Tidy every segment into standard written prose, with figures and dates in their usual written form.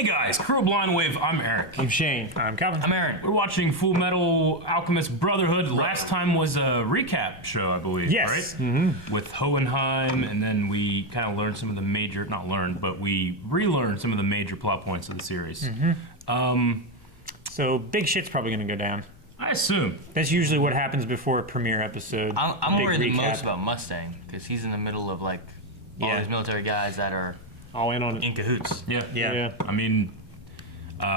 Hey guys, Crew Blind Wave, I'm Eric. I'm Shane. I'm Calvin. I'm Aaron. We're watching Fullmetal Alchemist Brotherhood. Last time was a recap show, I believe, Yes. right? Mm-hmm. With Hohenheim, and then we kind of learned some of the major, not learned, but we relearned some of the major plot points of the series. Mm-hmm. So big shit's probably going to go down. I assume. That's usually what happens before a premiere episode. I'm Big worried the recap. most about Mustang because he's in the middle of like all these military guys that are All in on it. in cahoots. Yeah. I mean,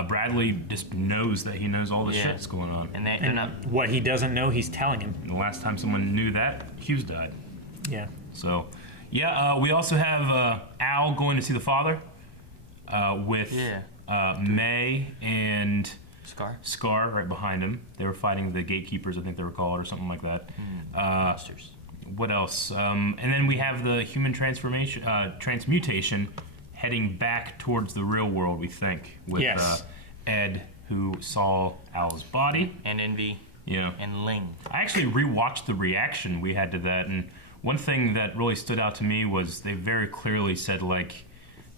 Bradley just knows that he knows all the shit that's going on. And they're And not. what he doesn't know, he's telling him. And the last time someone knew that, Hughes died. Yeah. So, we also have Al going to see the father with May and Scar right behind him. They were fighting the gatekeepers, I think they were called, or something like that. Monsters. What else? And then we have the human transmutation heading back towards the real world, we think, with Ed, who saw Al's body. And Envy. Yeah. And Ling. I actually rewatched the reaction we had to that, and one thing that really stood out to me was they very clearly said, like,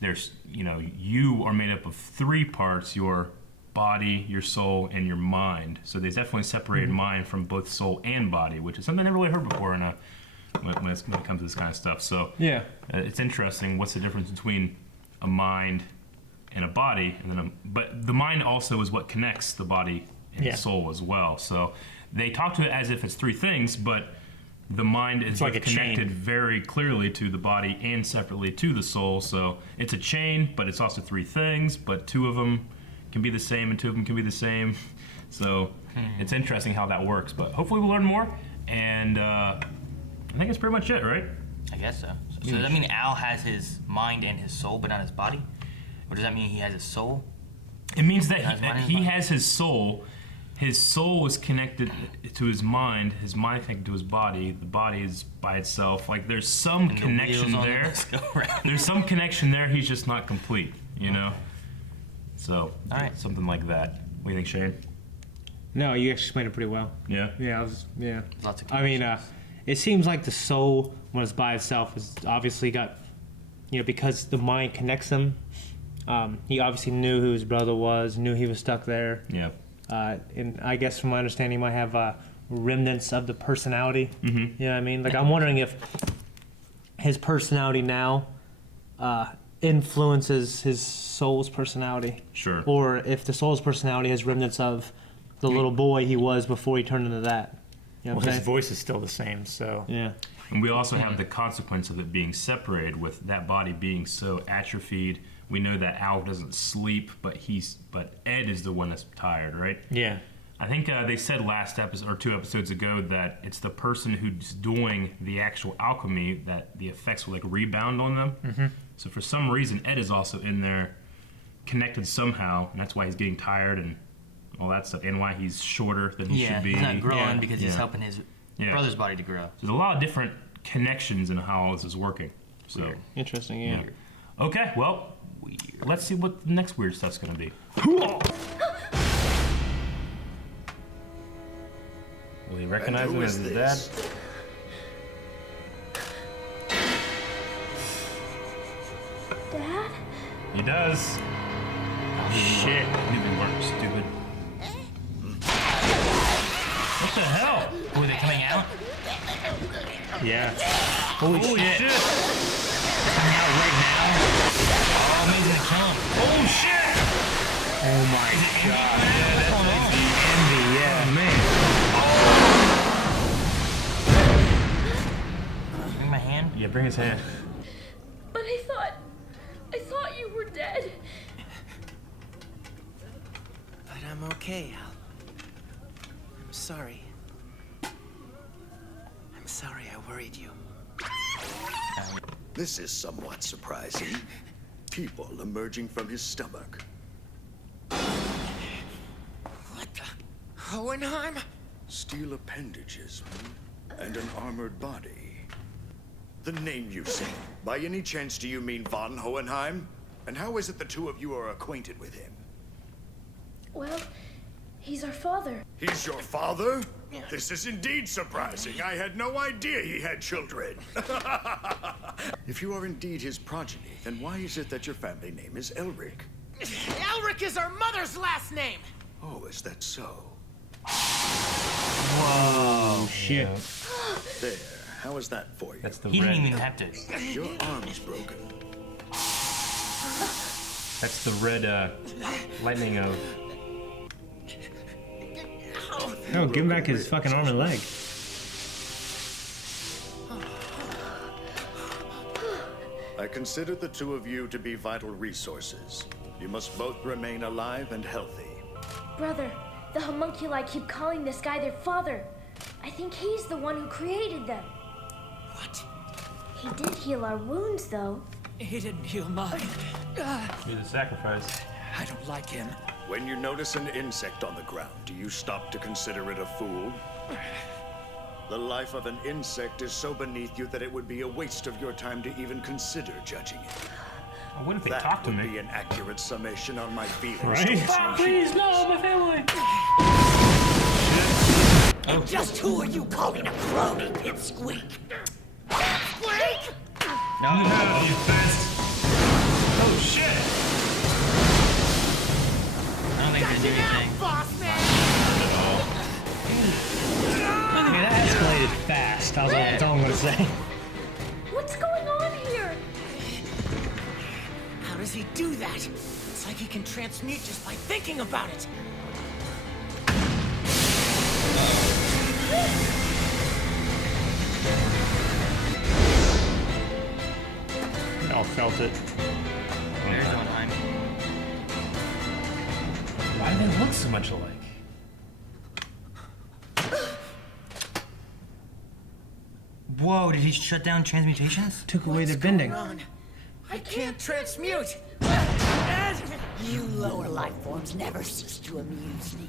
there's, you are made up of three parts: your body, your soul, and your mind. So they definitely separated mind from both soul and body, which is something I never really heard before when it comes to this kind of stuff. So it's interesting. What's the difference between a mind and a body? And then but the mind also is what connects the body and the soul as well. So they talk to it as if it's three things, but the mind is like connected very clearly to the body and separately to the soul. So it's a chain, but it's also three things, but two of them can be the same and two of them can be the same. So it's interesting how that works, but hopefully we'll learn more. And I think that's pretty much it, right? I guess so. So does that mean Al has his mind and his soul, but not his body? Or does that mean he has his soul? It means that he body? has his soul. His soul is connected to his mind connected to his body. The body is by itself. Like, there's some connection there. There's some connection there. He's just not complete, So, something like that. What do you think, Shane? No, you actually explained it pretty well. Yeah? Yeah. Lots of I mean, it seems like the soul, when it's by itself, has obviously got, because the mind connects them. He obviously knew who his brother was, knew he was stuck there. Yeah. And I guess from my understanding, he might have remnants of the personality. Mm-hmm. You know what I mean? Like, I'm wondering if his personality now influences his soul's personality. Sure. Or if the soul's personality has remnants of the little boy he was before he turned into that. You know what I'm His saying? voice is still the same, so. Yeah. And we also have the consequence of it being separated, with that body being so atrophied. We know that Al doesn't sleep, but Ed is the one that's tired, right? Yeah. I think they said last episode or 2 episodes ago that it's the person who's doing the actual alchemy that the effects will like rebound on them. Mm-hmm. So for some reason, Ed is also in there, connected somehow, and that's why he's getting tired and all that stuff, and why he's shorter than he should be. He's not growing because he's helping his brother's body to grow. There's a lot of different connections in how all this is working. So Weird. Interesting, yeah. Okay, well, let's see what the next weird stuff's gonna be. Will he recognize him as his dad? Dad? He does. Oh, Shit. You weren't stupid. What the hell? Oh, are they coming out? Yeah. Holy shit. Coming out right now. Oh, amazing to kill him. Oh shit! Oh my god. Yeah, that's Envy, yeah. man. Bring my hand. Yeah, bring his hand. But I thought you were dead. But I'm okay, Al. I'm sorry. I'm sorry I worried you. This is somewhat surprising. People emerging from his stomach. What the? Hohenheim? Steel appendages and an armored body. The name you say. By any chance do you mean von Hohenheim? And how is it the two of you are acquainted with him? Well, he's our father. He's your father? This is indeed surprising. I had no idea he had children. If you are indeed his progeny, then why is it that your family name is Elric? Elric is our mother's last name! Oh, is that so? Oh shit. There. How is that for you? That's the He red. didn't even have to. Your arm's broken. That's the red lightning of. No, give him back his fucking arm and leg. I consider the two of you to be vital resources. You must both remain alive and healthy. Brother, the homunculi keep calling this guy their father. I think he's the one who created them. What? He did heal our wounds, though. He didn't heal mine. You're the sacrifice. I don't like him. When you notice an insect on the ground, do you stop to consider it a fool? The life of an insect is so beneath you that it would be a waste of your time to even consider judging it. What if they That talk to would me? be an accurate summation on my feelings. Right? Please, no, my family. Just who are you calling a crony, pipsqueak? Pipsqueak! No, you fast. Oh shit! I don't think they do anything. Boss man! Okay, that escalated fast. That's all I'm gonna say. What's going on here? How does he do that? It's like he can transmute just by thinking about it. Y'all felt it. There's Onheim. Why do they look so much alike? Whoa, did he shut down transmutations? Took away their bending. I can't transmute. You lower life forms never cease to amuse me.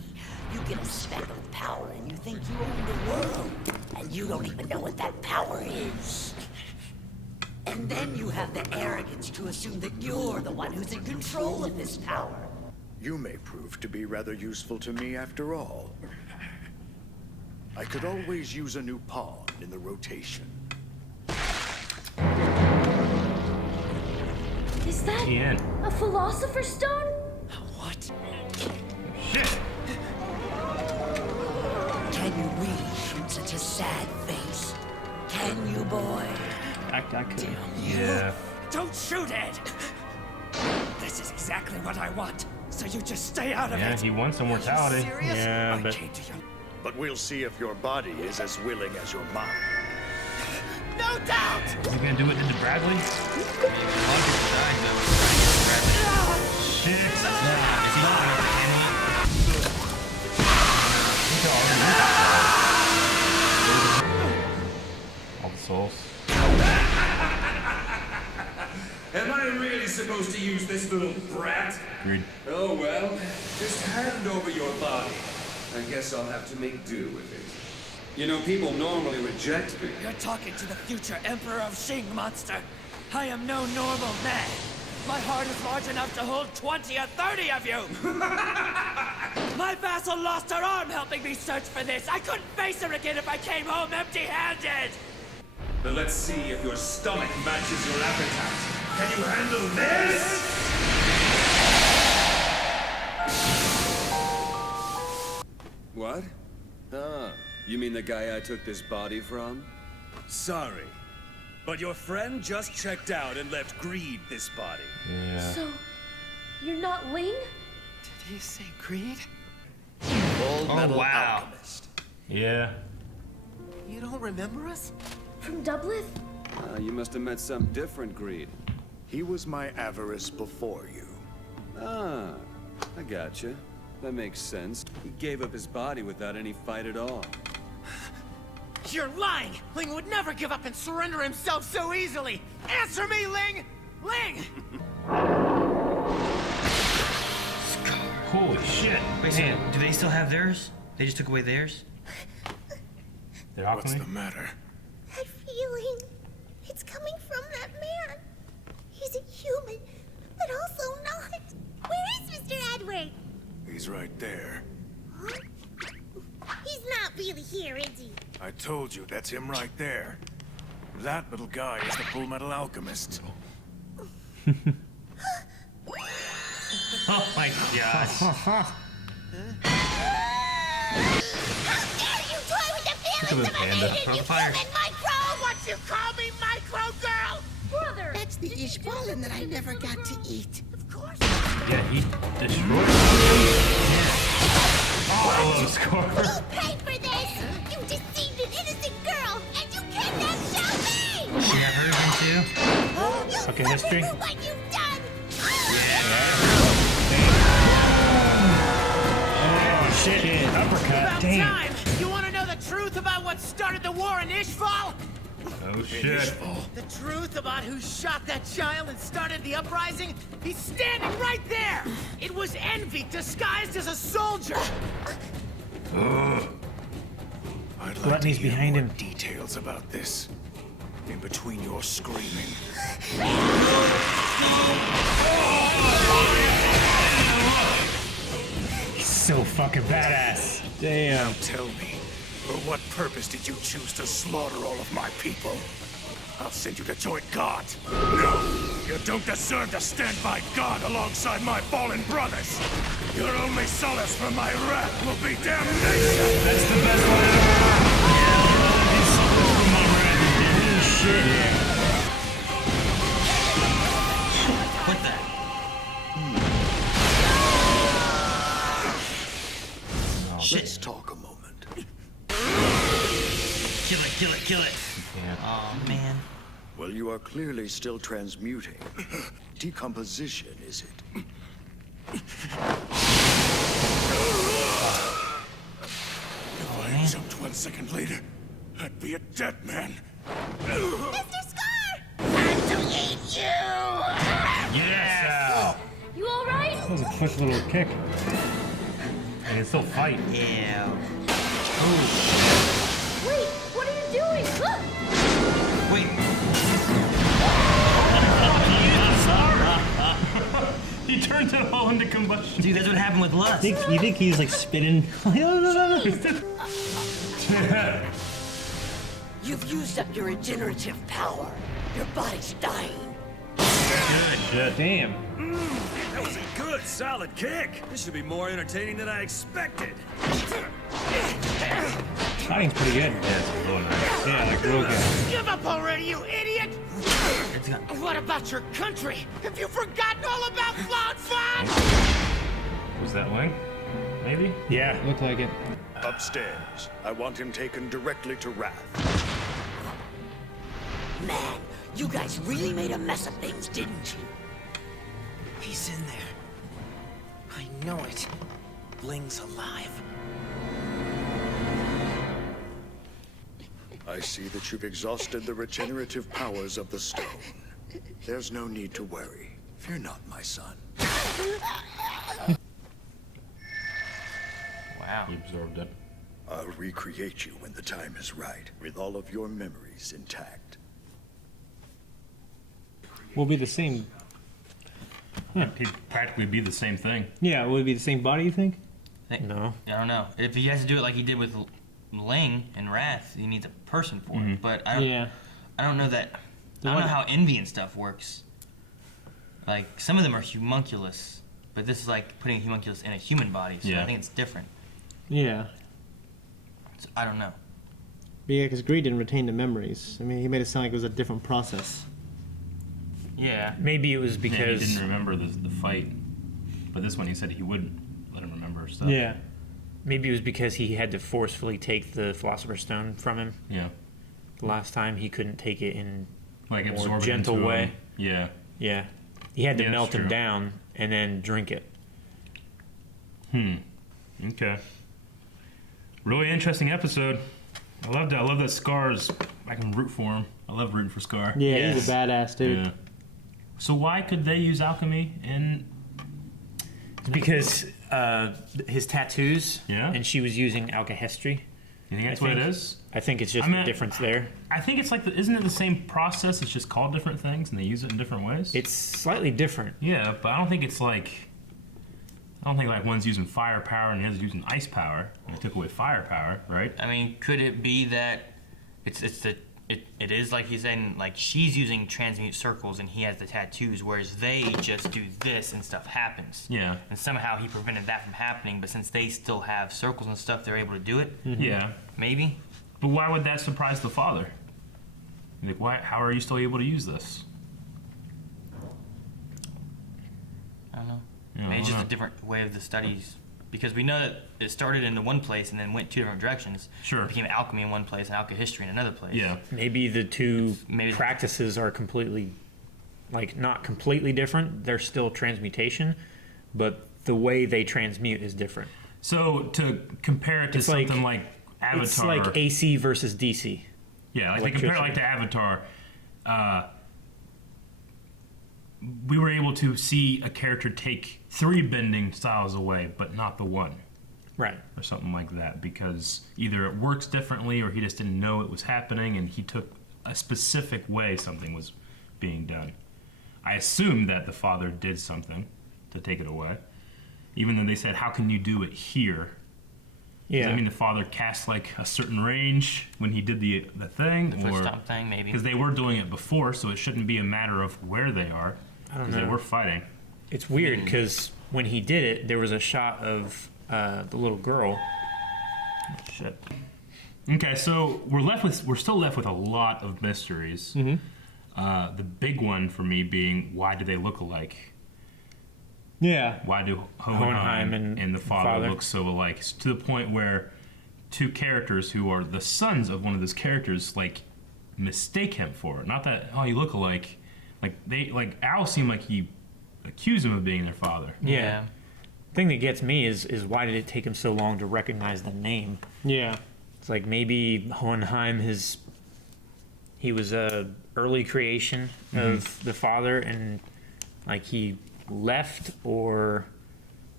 You get a speck of power and you think you own the world. And you don't even know what that power is. And then you have the arrogance to assume that you're the one who's in control of this power. You may prove to be rather useful to me after all. I could always use a new pawn in the rotation. Is that Tien. a philosopher's stone? What? Shit! Can you read from such a sad face? Can you, boy? I could. Yeah. Don't shoot it! This is exactly what I want. So you just stay out of Yeah, it. he wants some mortality. Serious? Yeah, I but- came to you. But we'll see if your body is as willing as your mind. No doubt! Is he gonna do it to Bradley? A lot of people died, though. Bradley. Shit! Is he not gonna family? All the souls. Am I really supposed to use this little brat? Agreed. Oh well, just hand over your body. I guess I'll have to make do with it. You know, people normally reject me. You're talking to the future Emperor of Shing, monster. I am no normal man. My heart is large enough to hold 20 or 30 of you. My vassal lost her arm helping me search for this. I couldn't face her again if I came home empty-handed. But let's see if your stomach matches your appetite. Can you handle this? What? Ah, you mean the guy I took this body from? Sorry, but your friend just checked out and left Greed this body. Yeah. So, you're not Ling? Did he say greed? Fullmetal wow. Alchemist. Yeah. You don't remember us? From Dublith? You must have met some different Greed. He was my avarice before you. Ah, I gotcha. That makes sense. He gave up his body without any fight at all. You're lying! Ling would never give up and surrender himself so easily! Answer me, Ling! Ling! Holy shit! Wait, so do they still have theirs? They just took away theirs? They're alchemy? matter? That feeling, it's coming from that man. He's a human, but also not. Where is Mr. Edward? He's right there. Huh? He's not really here, is he? I told you, that's him right there. That little guy is the Fullmetal Alchemist. Oh my gosh. How dare you toy with the feelings of a panda. maiden, you Fire. human micro! What you call me, micro girl? Brother! That's the ishballen that I never got to eat. Of course. Yeah, he destroyed it. Oh, hello, Scar. You paid for this! You deceived an innocent girl, and you kidnapped Shelby! She got hurt again too. You Okay, history. know what you've done! Oh shit! Uppercut. About Damn. time! You want to know the truth about what started the war in Ishval? Oh shit. The truth about who shot that child and started the uprising? He's standing right there! It was envy disguised as a soldier! I'd like Gluttony's to hear behind more him. details about this. In between your screaming. He's so fucking badass. Damn. Tell me, for what purpose did you choose to slaughter all of my people? I'll send you to join God. No! You don't deserve to stand by God alongside my fallen brothers! Your only solace for my wrath will be damnation! That's the best one ever. Shit. Quit that. Let's talk a moment. Kill it, kill it, kill it. Oh man. Well, you are clearly still transmuting. Decomposition, is it? If I had jumped 1 second later, I'd be a dead man. Mr. Scar! Time to eat you! Yes! You alright? That was a quick little kick. And it's still fight. Yeah. Wait, what are you doing? Look! Wait. He turns it all into combustion. Dude, that's what happened with Lust. You think he's like spinning? You've used up your regenerative power. Your body's dying. Damn. That was a good, solid kick. This should be more entertaining than I expected. Fighting's pretty good. Yeah, it's really nice. Yeah, like real good. Give up already, you idiot! It's gone. What about your country? Have you forgotten all about Cloud Fun? Was that Wing? Maybe? Yeah. Looked like it. Upstairs. I want him taken directly to Wrath. Man, you guys really made a mess of things, didn't you? He's in there. I know it. Ling's alive. I see that you've exhausted the regenerative powers of the stone. There's no need to worry. Fear not, my son. Wow. He absorbed it. I'll recreate you when the time is right, with all of your memories intact. Will be the same. He'd practically be the same thing. Yeah, will it be the same body? You think? No. I don't know. If he has to do it like he did with Ling and Wrath, he needs a person for it. But I don't. Yeah. I don't know that. I don't know how envy and stuff works. Like some of them are homunculus, but this is like putting a homunculus in a human body. So Yeah. I think it's different. Yeah. So I don't know. But yeah, because Greed didn't retain the memories. I mean, he made it sound like it was a different process. Yeah. Maybe it was Yeah, because he didn't remember the fight. But this one, he said he wouldn't let him remember stuff. Yeah. maybe it was because he had to forcefully take the Philosopher's Stone from him. Yeah. The last time he couldn't take it in Like a more absorb it gentle into way. him. Yeah. Yeah. He had to Yeah, melt that's him true. down and then drink it. Okay. Really interesting episode. I loved it. I love that Scar's. I can root for him. I love rooting for Scar. Yeah, he's a badass dude. Yeah. So why could they use alchemy in? Because his tattoos. Yeah. And she was using alkahestry. You think that's what it is? I think it's just I mean, the difference there. I think it's like, isn't it the same process? It's just called different things, and they use it in different ways. It's slightly different. Yeah, but I don't think it's like. I don't think like one's using fire power and the other's using ice power. They took away fire power, right? I mean, could it be that it's the it is like he's saying, like she's using transmute circles and he has the tattoos, whereas they just do this and stuff happens. Yeah. And somehow he prevented that from happening, but since they still have circles and stuff, they're able to do it. Mm-hmm. Yeah. Maybe. But why would that surprise the father? Like, why? How are you still able to use this? I don't know. Yeah, Maybe it's I just don't a different way of the studies. Because we know that it started in the one place and then went two different directions. Sure. It became alchemy in one place and alchemy in another place. Yeah. Maybe the two practices are completely, like, not completely different. They're still transmutation, but the way they transmute is different. So to compare it to It's something like Avatar. It's like AC versus DC. Yeah, like they compare it like to Avatar. We were able to see a character take 3 bending styles away, but not the one. Right. Or something like that, because either it works differently or he just didn't know it was happening and he took a specific way something was being done. I assume that the father did something to take it away, even though they said, how can you do it here? Yeah. Does that mean the father cast like a certain range when he did the thing? The foot stomp thing, maybe. Because they were doing it before, so it shouldn't be a matter of where they are. I don't Because they know. were fighting. It's weird because when he did it, there was a shot of the little girl. Shit. Okay, so we're still left with a lot of mysteries. Mm-hmm. The big one for me being, why do they look alike? Yeah. Why do Hohenheim and the father look so alike? It's to the point where 2 characters who are the sons of one of those characters like mistake him for it. Not that you look alike. Like Al seemed like he accused him of being their father. Yeah. The thing that gets me is why did it take him so long to recognize the name? Yeah. It's like maybe Hohenheim he was a early creation of the father, and like he left, or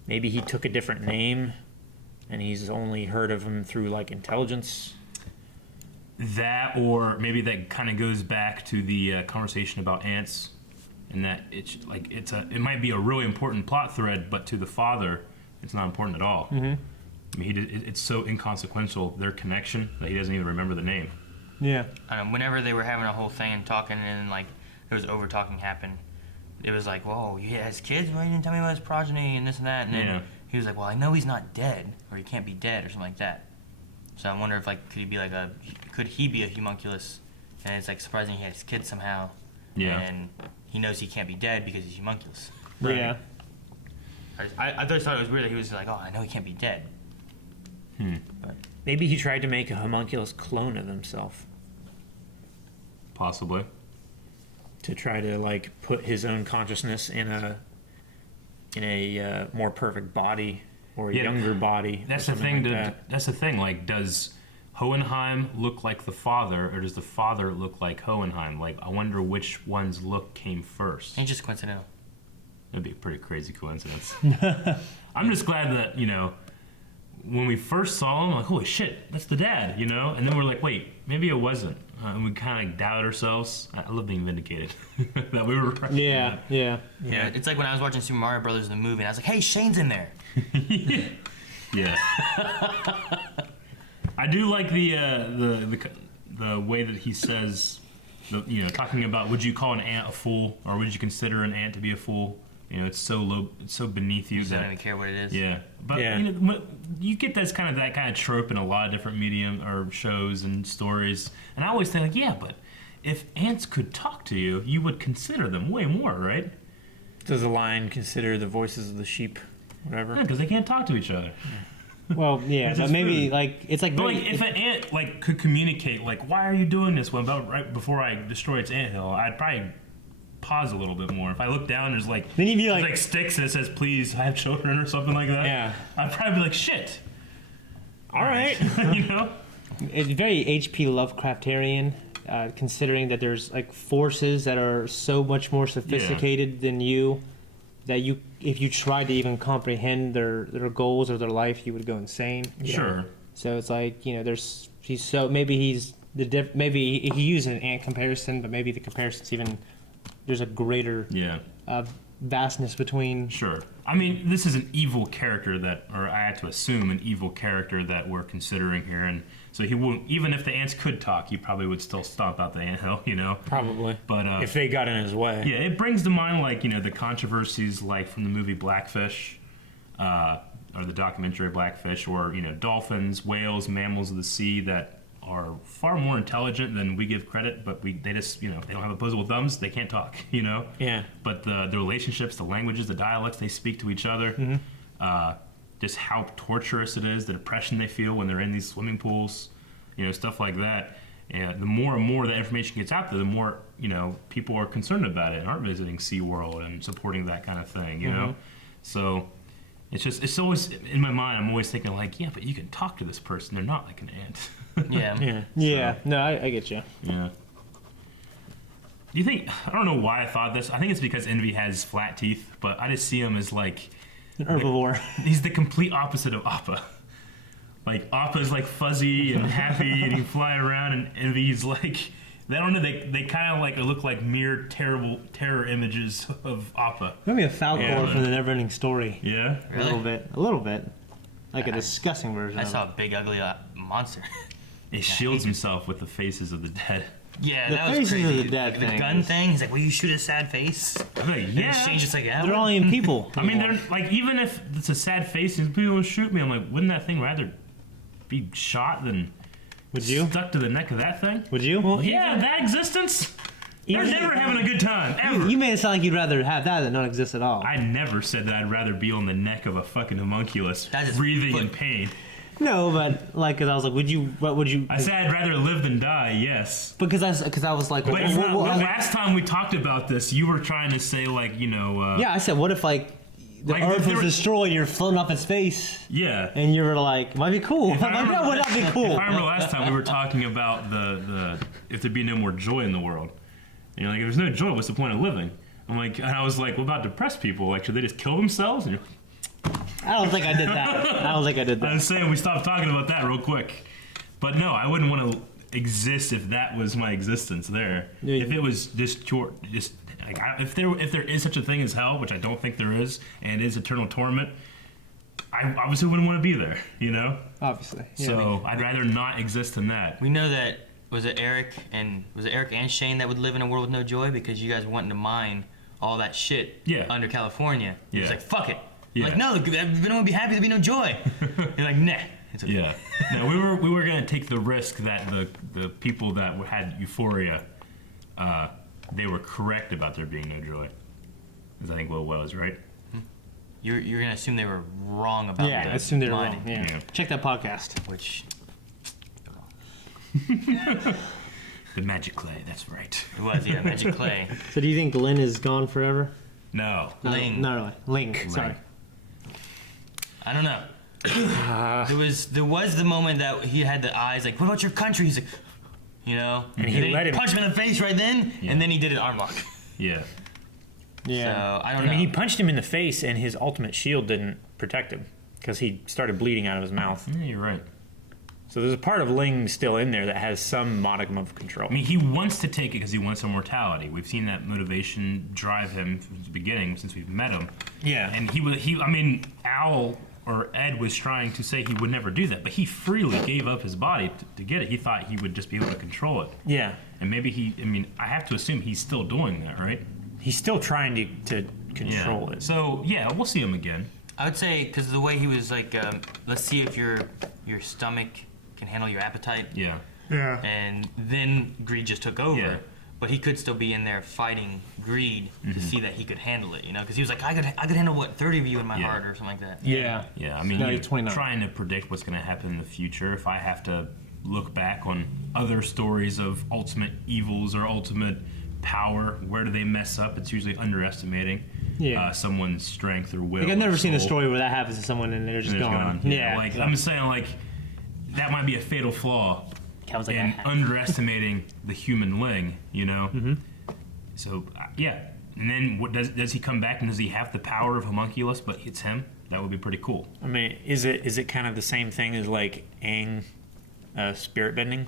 maybe he took a different name and he's only heard of him through like intelligence. That, or maybe that kind of goes back to the conversation about ants, and that it might be a really important plot thread, but to the father, it's not important at all. Mm-hmm. I mean, it's so inconsequential, their connection, that he doesn't even remember the name. Yeah. Whenever they were having a whole thing and talking, and like there was over talking happened, it was like, whoa, he has kids? Why didn't you tell me about his progeny and this and that? And then he was like, well, I know he's not dead, or he can't be dead, or something like that. So I wonder if could he be a homunculus? And it's like surprising he has kids somehow. Yeah. And he knows he can't be dead because he's homunculus. Right. Yeah. I just thought it was weird that he was like, oh, I know he can't be dead. But Maybe he tried to make a homunculus clone of himself. Possibly. To try to like put his own consciousness in a more perfect body or a younger body. That's the thing. Like that's the thing. Like, does Hohenheim look like the father, or does the father look like Hohenheim? Like, I wonder which one's look came first. it's just coincidental. That'd be a pretty crazy coincidence. I'm just glad that, when we first saw him, like, holy shit, that's the dad, And then we're like, wait, maybe it wasn't. And we kind of doubt ourselves. I love being vindicated that we were right. Yeah. It's like when I was watching Super Mario Brothers the movie, and I was like, hey, Shane's in there. Yeah. I do like the way that he says, talking about, would you call an ant a fool, or would you consider an ant to be a fool? It's so low, it's so beneath you He doesn't that even care what it is. Yeah, but you get that kind of trope in a lot of different medium or shows and stories, and I always think like, but if ants could talk to you, you would consider them way more, right? Does the lion consider the voices of the sheep, whatever? Yeah, because they can't talk to each other. Well, yeah, but maybe food. it's like. But if an ant could communicate, why are you doing this? Well, right before I destroy its anthill, I'd probably pause a little bit more. If I look down, there's then you'd be like sticks that says "Please have children" or something like that. Yeah, I'd probably be like, "Shit." All right. It's very H.P. Lovecraftian, considering that there's forces that are so much more sophisticated than you, that if you tried to even comprehend their goals or their life, you would go insane. Sure. So it's maybe he used an ant comparison, but maybe the comparison's even there's a greater vastness between. Sure. I mean, this is an evil character or I had to assume an evil character that we're considering here, and so he won't. Even if the ants could talk, he probably would still stomp out the anthill, Probably. But if they got in his way. Yeah, it brings to mind the controversies from the movie Blackfish, or the documentary Blackfish, or dolphins, whales, mammals of the sea that are far more intelligent than we give credit, but they just they don't have opposable thumbs, they can't talk, Yeah. But the relationships, the languages, the dialects they speak to each other, just how torturous it is, the depression they feel when they're in these swimming pools, stuff like that. And the more and more that information gets out there, the more people are concerned about it and aren't visiting SeaWorld and supporting that kind of thing, So it's always in my mind. I'm always thinking yeah, but you can talk to this person. They're not like an ant. Yeah. No, I get you. Yeah. Do you think? I don't know why I thought this. I think it's because Envy has flat teeth, but I just see him as an herbivore. He's the complete opposite of Appa. Appa's fuzzy and happy, and he can fly around, and Envy's I don't know. They kind of look like mere terror images of Appa. Maybe a Falcor from the Neverending Story. Yeah, really? A little bit, a disgusting version. I saw a big ugly monster. He shields himself with the faces of the dead. Yeah, The that was faces of crazy. the dead the thing gun is- thing. He's like, "Will you shoot a sad face?" I'm like, yeah. And Shane just yeah. They're all in people. I mean, they're even if it's a sad face and people will shoot me, I'm like, wouldn't that thing rather be shot than stuck to the neck of that thing? Would you? Well, yeah, that existence. They're never having a good time, ever. You made it sound like you'd rather have that than not exist at all. I never said that I'd rather be on the neck of a fucking homunculus breathing in pain. No, but because I was like, what would you? I said I'd rather live than die, yes. Because I was like, But last time we talked about this, you were trying to say yeah, I said, what if the Earth was destroyed, you're floating off in space? Yeah. And you were like, might be cool. I'm like, no, would not be cool. If I remember last time we were talking about the if there'd be no more joy in the world. And you're like, if there's no joy, what's the point of living? And I was like, what about depressed people? Should they just kill themselves? And I don't think I did that. I was saying we stopped talking about that real quick. But no, I wouldn't want to exist if that was my existence there. Yeah. If it was just if there is such a thing as hell, which I don't think there is, and is eternal torment, I obviously wouldn't want to be there, Obviously. So I'd rather not exist than that. We know that was it Eric and Shane that would live in a world with no joy because you guys were wanting to mine all that shit under California. Yeah. It's like, fuck it. Yeah. Like, no, we don't want to be happy. There'll be no joy. You're like, nah. It's okay. Yeah. No, we were gonna take the risk that the people that had euphoria, they were correct about there being no joy. Because I think what it was, right? You're gonna assume they were wrong about I assume they were mining. wrong. Yeah. Check that podcast. Which the magic clay, that's right. It was, yeah, magic clay. So do you think Lynn is gone forever? No. Ling. No, really. Link. Sorry. I don't know. There was the moment that he had the eyes like, what about your country? He's like, and he let him punch him in the face right then, and then he did an arm lock. Yeah. Yeah. So I don't know. I mean, he punched him in the face, and his ultimate shield didn't protect him because he started bleeding out of his mouth. Yeah, you're right. So there's a part of Ling still in there that has some modicum of control. I mean, he wants to take it because he wants immortality. We've seen that motivation drive him from the beginning since we've met him. Yeah. And I mean, Al or Ed was trying to say he would never do that, but he freely gave up his body to get it. He thought he would just be able to control it. Yeah. And maybe I have to assume he's still doing that, right? He's still trying to control it. So, yeah, we'll see him again. I would say, because the way he was like, let's see if your stomach can handle your appetite. Yeah. Yeah. And then greed just took over. Yeah. But he could still be in there fighting greed to see that he could handle it, because he was like, I could handle 30 of you in my heart or something like that. Yeah. Yeah, I mean, No, you're he's 29. trying to predict what's going to happen in the future. If I have to look back on other stories of ultimate evils or ultimate power, where do they mess up? It's usually underestimating someone's strength or will. I've never seen a soul. story where that happens to someone and they're just And it's gone. Yeah, I'm saying that might be a fatal flaw in underestimating the human Ling. Mm-hmm. So yeah, and then what does he come back and does he have the power of homunculus? But it's him. That would be pretty cool. I mean, is it kind of the same thing as Aang spirit bending?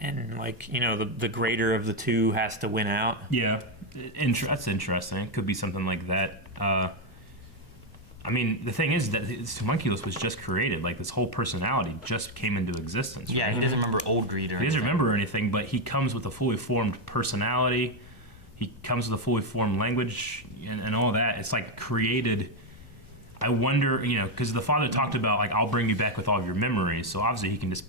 And the greater of the two has to win out. Yeah, That's interesting. It could be something like that. I mean, the thing is that this homunculus was just created. Like, this whole personality just came into existence. Yeah, right? he doesn't remember old Greed or He doesn't remember anything, but he comes with a fully formed personality. He comes with a fully formed language and all that. It's like created. I wonder, because the father talked about, like, I'll bring you back with all of your memories. So obviously he can just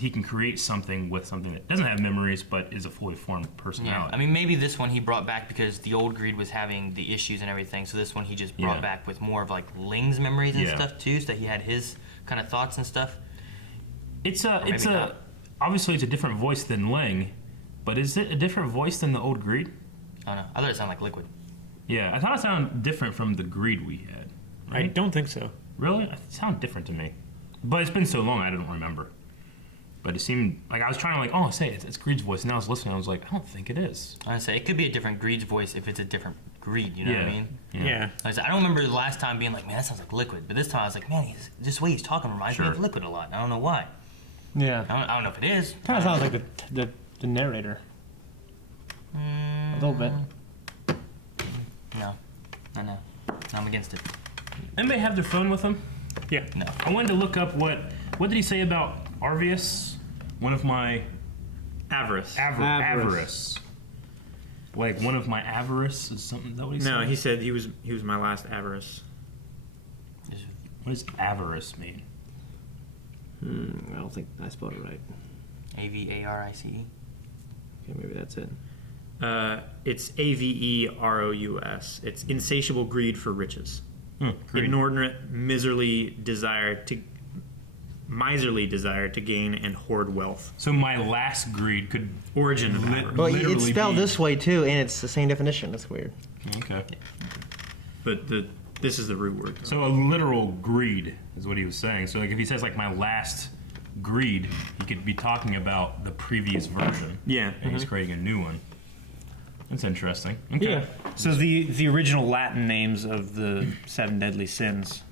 he can create something with something that doesn't have memories but is a fully formed personality. Yeah, I mean, maybe this one he brought back because the old Greed was having the issues and everything, so this one he just brought back with more of, like, Ling's memories and stuff, too, so that he had his kind of thoughts and stuff. Obviously it's a different voice than Ling, but is it a different voice than the old Greed? I don't know. I thought it sounded like Liquid. Yeah, I thought it sounded different from the Greed we had. Right? I don't think so. Really? It sounded different to me. But it's been so long, I don't remember. But it seemed like I was trying to it's Greed's voice. And I was listening. I was like, I don't think it is. I would say it could be a different Greed's voice if it's a different Greed. You know what I mean? Yeah. Like I said, I don't remember the last time being like, man, that sounds like Liquid. But this time I was like, man, this way he's talking reminds me of Liquid a lot. I don't know why. Yeah. I don't know if it is. Kind of sounds like the narrator. A little bit. No. I'm against it. Anybody have their phone with them? Yeah. No. I wanted to look up what did he say about Arvius? One of my Avarice. Avarice. Like one of my avarice is something. Is that what he said? No, he said he was my last avarice. What does avarice mean? I don't think I spelled it right. Avarice. Okay, maybe that's it. It's Averous. It's insatiable greed for riches. Inordinate, miserly desire to gain and hoard wealth. So my last greed could origin of avarice. Well, it's spelled this way too, and it's the same definition. That's weird. Okay. But this is the root word. So a literal greed is what he was saying. So like if he says like my last greed, he could be talking about the previous version. Yeah. And he's creating a new one. That's interesting. Okay. Yeah. So the original Latin names of the 7 deadly sins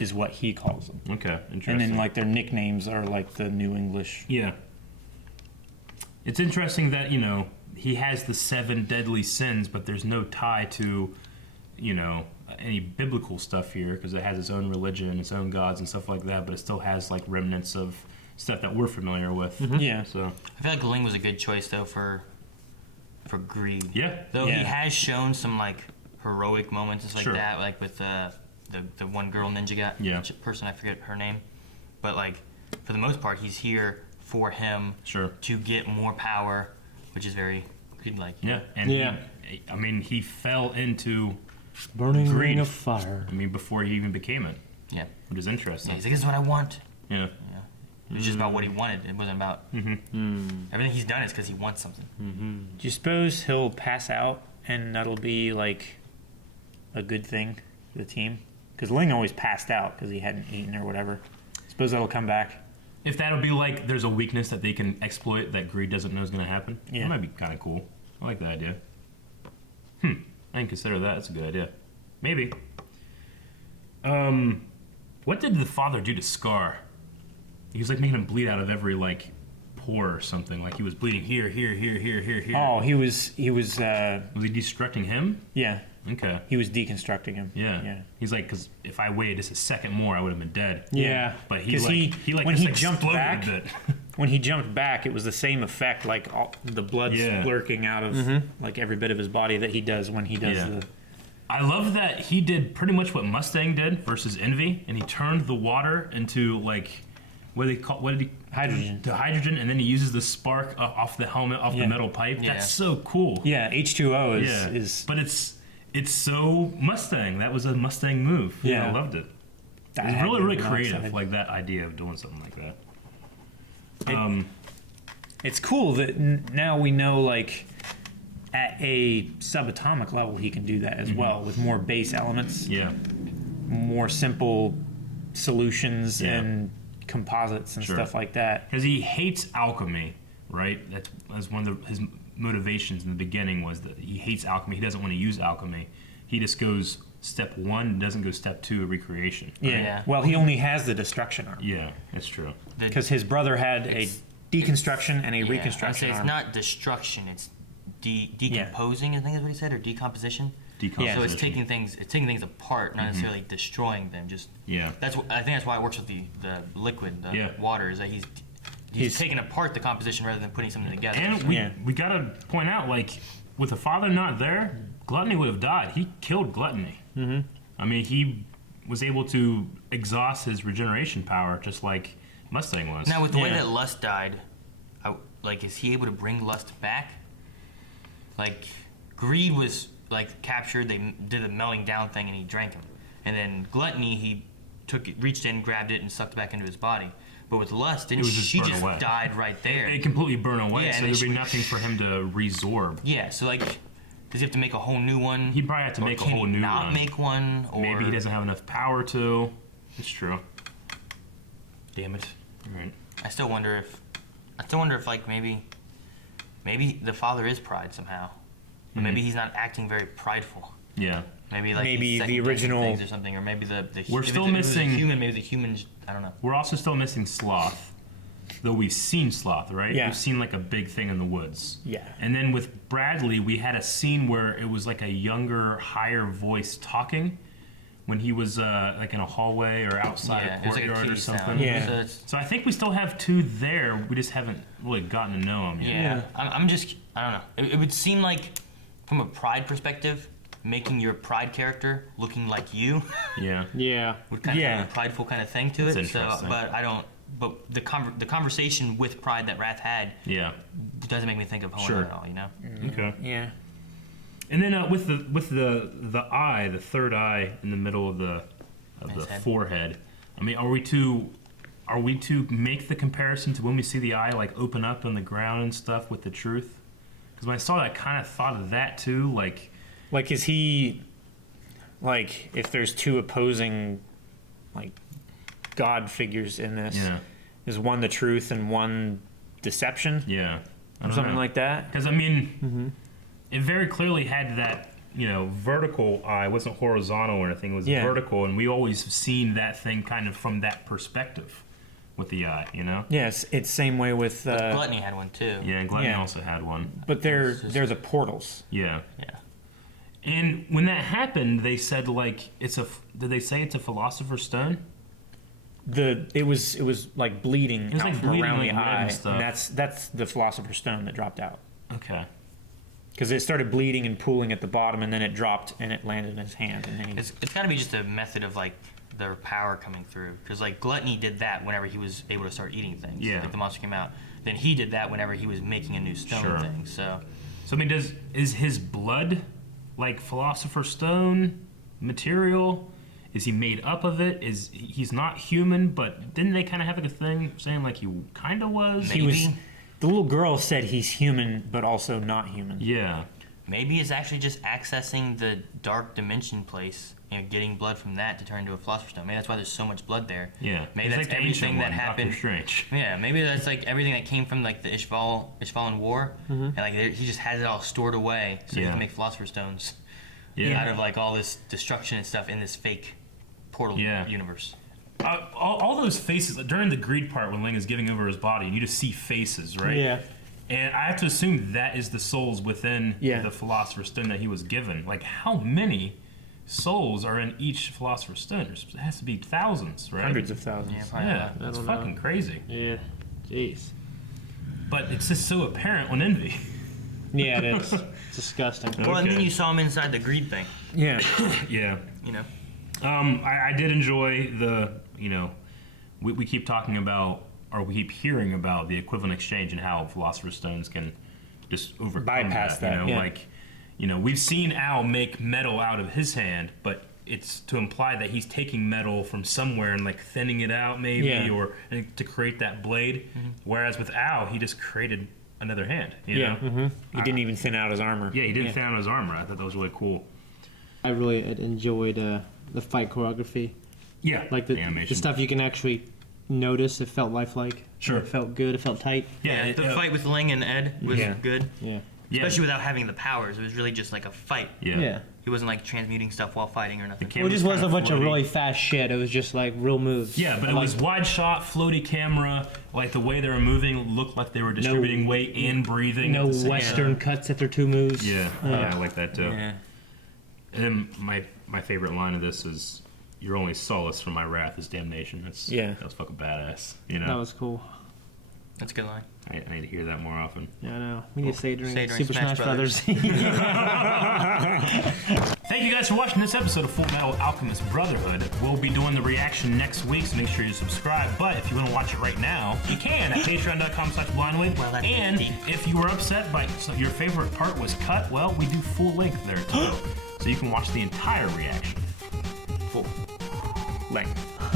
is what he calls them. Okay, interesting. And then like their nicknames are like the New English. Yeah. It's interesting that, he has the 7 deadly sins, but there's no tie to, any biblical stuff here because it has its own religion, its own gods and stuff like that, but it still has like remnants of stuff that we're familiar with. Mm-hmm. Yeah. So I feel like Ling was a good choice though for Greed. Yeah. Though he has shown some like heroic moments and stuff like Sure. that, like with the one girl ninja guy, person, I forget her name, but like for the most part, he's here for him to get more power, which is very Greed-like. Yeah, and he fell into burning greed. ring of fire. I mean, before he even became it. Yeah, which is interesting. Yeah, he's like, "This is what I want." Yeah. It was just about what he wanted. It wasn't about everything he's done is because he wants something. Do you suppose he'll pass out and that'll be like a good thing for the team? Because Ling always passed out because he hadn't eaten or whatever. Suppose that'll come back. If that'll be like there's a weakness that they can exploit that Greed doesn't know is going to happen, that might be kind of cool. I like that idea. I didn't consider that. That's a good idea. Maybe. What did the father do to Scar? He was like making him bleed out of every like pore or something. Like he was bleeding here. Oh, he was. Was he destructing him? Yeah. Okay. He was deconstructing him. Yeah. He's like, because if I waited just a second more, I would have been dead. Yeah. But he when he jumped exploded back, a bit. when he jumped back, it was the same effect, like the blood splurking out of like every bit of his body that he does when he does the. I love that he did pretty much what Mustang did versus Envy, and he turned the water into like. What did he? Hydrogen. The hydrogen, and then he uses the spark off the helmet, off the metal pipe. Yeah. That's so cool. Yeah, H2O is. But it's so Mustang. That was a Mustang move. Yeah. I loved it. It was really, really creative, like that idea of doing something like that. It's cool that now we know, like, at a subatomic level, he can do that as well with more base elements. Yeah. More simple solutions and composites and stuff like that. Because he hates alchemy, right? That's one of his motivations in the beginning was that he hates alchemy. He doesn't want to use alchemy. He just goes step 1, doesn't go step 2, recreation. Right? Yeah. Well, he only has the destruction arm. Yeah, that's true. Because his brother had a deconstruction and a reconstruction It's arm. not destruction, it's decomposing. I think is what he said, or decomposition. Decomposition. So it's taking things apart, not necessarily destroying them. Just I think that's why it works with the liquid, the water, is that he's taking apart the composition rather than putting something together. And we gotta point out, like, with the father not there, Gluttony would have died. He killed Gluttony. Mm-hmm. I mean, he was able to exhaust his regeneration power, just like Mustang was. Now, with the way that Lust died, is he able to bring Lust back? Like, Greed was captured. They did the melting down thing, and he drank him. And then Gluttony, he reached in, grabbed it, and sucked it back into his body. But with Lust, she just died right there. It completely burned away, so there'd be nothing for him to resorb. Yeah, so does he have to make a whole new one? He'd probably have to make a whole new one. Not make one, or maybe he doesn't have enough power to. It's true. Damn it! All right. I still wonder if maybe the father is pride somehow. But maybe he's not acting very prideful. Yeah. Maybe the original things or something, or maybe we're still missing human. Maybe the humans. I don't know. We're also still missing Sloth, though we've seen Sloth, right? Yeah. We've seen like a big thing in the woods. Yeah. And then with Bradley, we had a scene where it was like a younger, higher voice talking when he was like in a hallway or outside a courtyard or something. Sound. Yeah. So I think we still have two there. We just haven't really gotten to know them yet. Yeah. I don't know. It would seem like, from a pride perspective, making your pride character looking like you would kind of have a prideful kind of thing to That's it. interesting. But the conversation with pride that Wrath had doesn't make me think of Hohenheim at all, you know? Okay. Yeah. And then with the eye, the third eye in the middle of the forehead. I mean, are we to make the comparison to when we see the eye like open up on the ground and stuff with the truth? Because when I saw that, I kind of thought of that too, like is he, if there's two opposing, God figures in this, is one the truth and one deception? Yeah. Or something like that? Because, I mean, it very clearly had that, vertical eye. It wasn't horizontal or anything. It was vertical, and we always have seen that thing kind of from that perspective with the eye, Yes, it's same way with... Gluttony had one, too. Yeah, and Gluttony also had one. But they're the portals. Yeah. And when that happened, they said, did they say it's a philosopher's stone? It was like bleeding out from around the eye, and that's the philosopher's stone that dropped out. Okay. Because it started bleeding and pooling at the bottom, and then it dropped and it landed in his hand. And then it's got to be just a method of their power coming through. Because Gluttony did that whenever he was able to start eating things. Yeah. The monster came out. Then he did that whenever he was making a new stone thing. So I mean, is his blood like philosopher's stone material? Is he made up of it? He's not human? But didn't they kind of have a thing saying he kind of was? Maybe. The little girl said he's human, but also not human. Yeah. Maybe it's actually just accessing the dark dimension place and getting blood from that to turn into a philosopher's stone. Maybe that's why there's so much blood there. Yeah. Maybe that's everything that happened. Doctor Strange. Yeah. Maybe that's everything that came from the Ishvalan War, and he just has it all stored away so he can make philosopher's stones. Yeah. Out of all this destruction and stuff in this fake portal universe. All those faces during the greed part when Ling is giving over his body, you just see faces, right? Yeah. And I have to assume that is the souls within the Philosopher's Stone that he was given. How many souls are in each Philosopher's Stone? It has to be thousands, right? Hundreds of thousands. Yeah, that's fucking crazy. Yeah. Jeez. But it's just so apparent on Envy. Yeah, it is. It's disgusting. Well, and then you saw him inside the greed thing. Yeah. Yeah. I did enjoy the, we keep talking about, or we keep hearing about the equivalent exchange and how Philosopher's Stones can just overcome bypass that. We've seen Al make metal out of his hand, but it's to imply that he's taking metal from somewhere and thinning it out maybe, or to create that blade. Mm-hmm. Whereas with Al, he just created another hand. You know? Mm-hmm. He didn't even thin out his armor. Yeah, he didn't thin out his armor. I thought that was really cool. I really enjoyed the fight choreography. Yeah, the animation. The stuff you can actually notice. It felt lifelike. Sure. It felt good. It felt tight. Yeah, the fight with Ling and Ed was good. Yeah. Especially without having the powers. It was really just a fight. Yeah. He wasn't like transmuting stuff while fighting or nothing. It just was a bunch of really fast shit. It was just like real moves. Yeah, but it was wide shot, floaty camera. Like the way they were moving looked like they were distributing weight and breathing. No Western cuts after 2 moves. Yeah, I like that too. Yeah. And then my favorite line of this is, "Your only solace from my wrath is damnation." That was fucking badass. You know, that was cool. That's a good line. I need to hear that more often. Yeah, I know. We need to say it during Super Smash Brothers. Thank you guys for watching this episode of Fullmetal Alchemist Brotherhood. We'll be doing the reaction next week, so make sure you subscribe. But if you want to watch it right now, you can at patreon.com/blindwave. Well, and if you were upset by your favorite part was cut, well, we do full length there too. So you can watch the entire reaction. Full length.